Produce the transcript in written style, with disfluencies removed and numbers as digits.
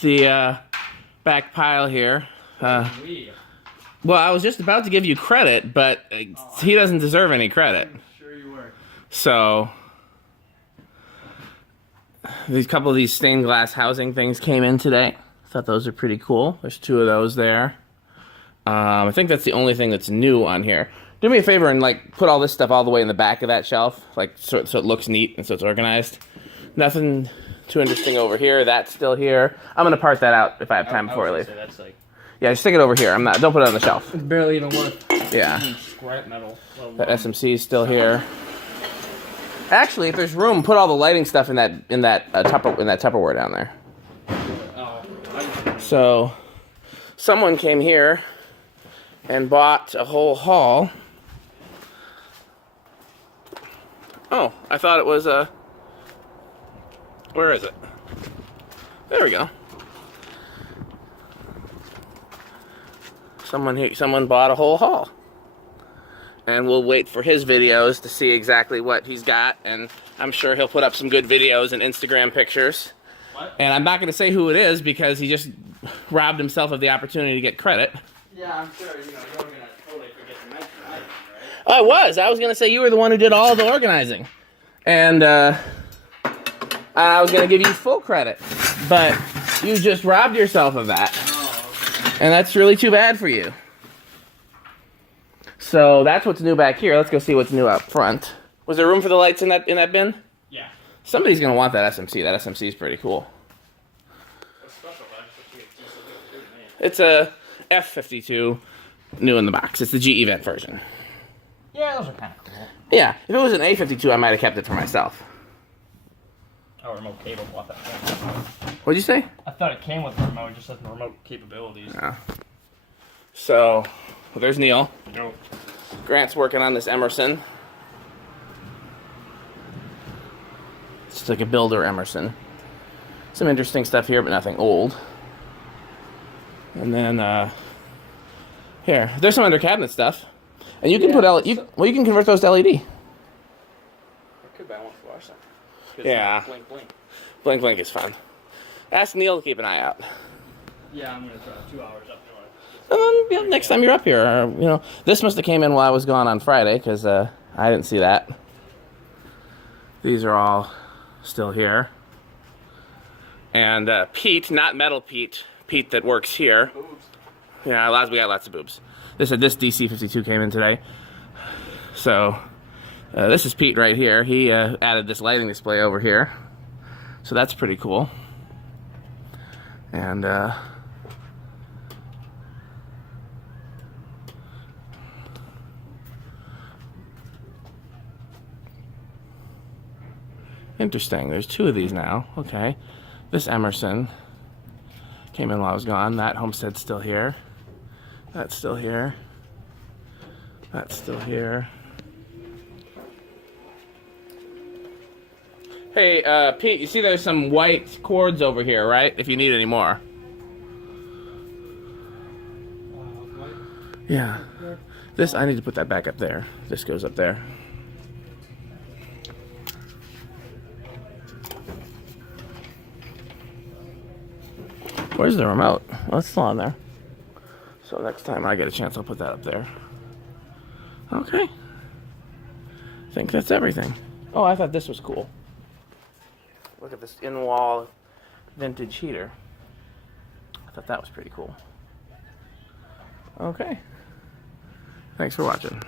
the back pile here. Well, I was just about to give you credit, but he doesn't deserve any credit. I'm sure you were. So, these couple of these stained glass housing things came in today. Thought those are pretty cool. There's 2 of those there. I think that's the only thing that's new on here. Do me a favor and like put all this stuff all the way in the back of that shelf, like so it looks neat and so it's organized. Nothing too interesting over here. That's still here. I'm gonna part that out if I have time before I leave. That's like, yeah, just stick it over here. Don't put it on the shelf. it's barely even worth. Yeah. Scrap metal. That SMC is still here. Actually, if there's room, put all the lighting stuff in that Tupperware down there. So, someone came here and bought a whole haul. Oh, I thought it was a... Where is it? There we go. Someone bought a whole haul. And we'll wait for his videos to see exactly what he's got. And I'm sure he'll put up some good videos and Instagram pictures. What? And I'm not going to say who it is because he just robbed himself of the opportunity to get credit. Yeah, I'm sure, you're going to totally forget to mention that, right? I was going to say you were the one who did all the organizing. And I was going to give you full credit. But you just robbed yourself of that. Oh, okay. And that's really too bad for you. So that's what's new back here. Let's go see what's new up front. Was there room for the lights in that bin? Yeah. Somebody's going to want that SMC. That SMC is pretty cool. What's special about it? It's a F52 new in the box. It's the GE Vent version. Yeah, those are kind of cool. Yeah, if it was an A52, I might have kept it for myself. Oh, remote capable. I thought. What'd you say? I thought it came with the remote. It just has remote capabilities. Yeah. So, well, there's Neil. No. Grant's working on this Emerson. It's like a builder Emerson. Some interesting stuff here, but nothing old. And then, here, there's some under cabinet stuff. And you can put you can convert those to LED. I could buy one fluorescent. Yeah. Blink, blink. Blink blink is fun. Ask Neil to keep an eye out. Yeah, I'm gonna drive 2 hours up north. Yeah, next time you're up here, this must have came in while I was gone on Friday because I didn't see that. These are all still here. And Pete, not metal Pete, Pete that works here. Boobs. Yeah, we got lots of boobs. This DC52 came in today. So this is Pete right here. He added this lighting display over here. So that's pretty cool. And interesting. There's 2 of these now. Okay. This Emerson came in while I was gone. That homestead's still here. That's still here. That's still here. Hey, Pete, you see there's some white cords over here, right? If you need any more. Yeah. This, I need to put that back up there. This goes up there. Where's the remote? Oh, it's still on there. So next time I get a chance, I'll put that up there. Okay. I think that's everything. Oh, I thought this was cool. Look at this in-wall vintage heater. I thought that was pretty cool. Okay. Thanks for watching.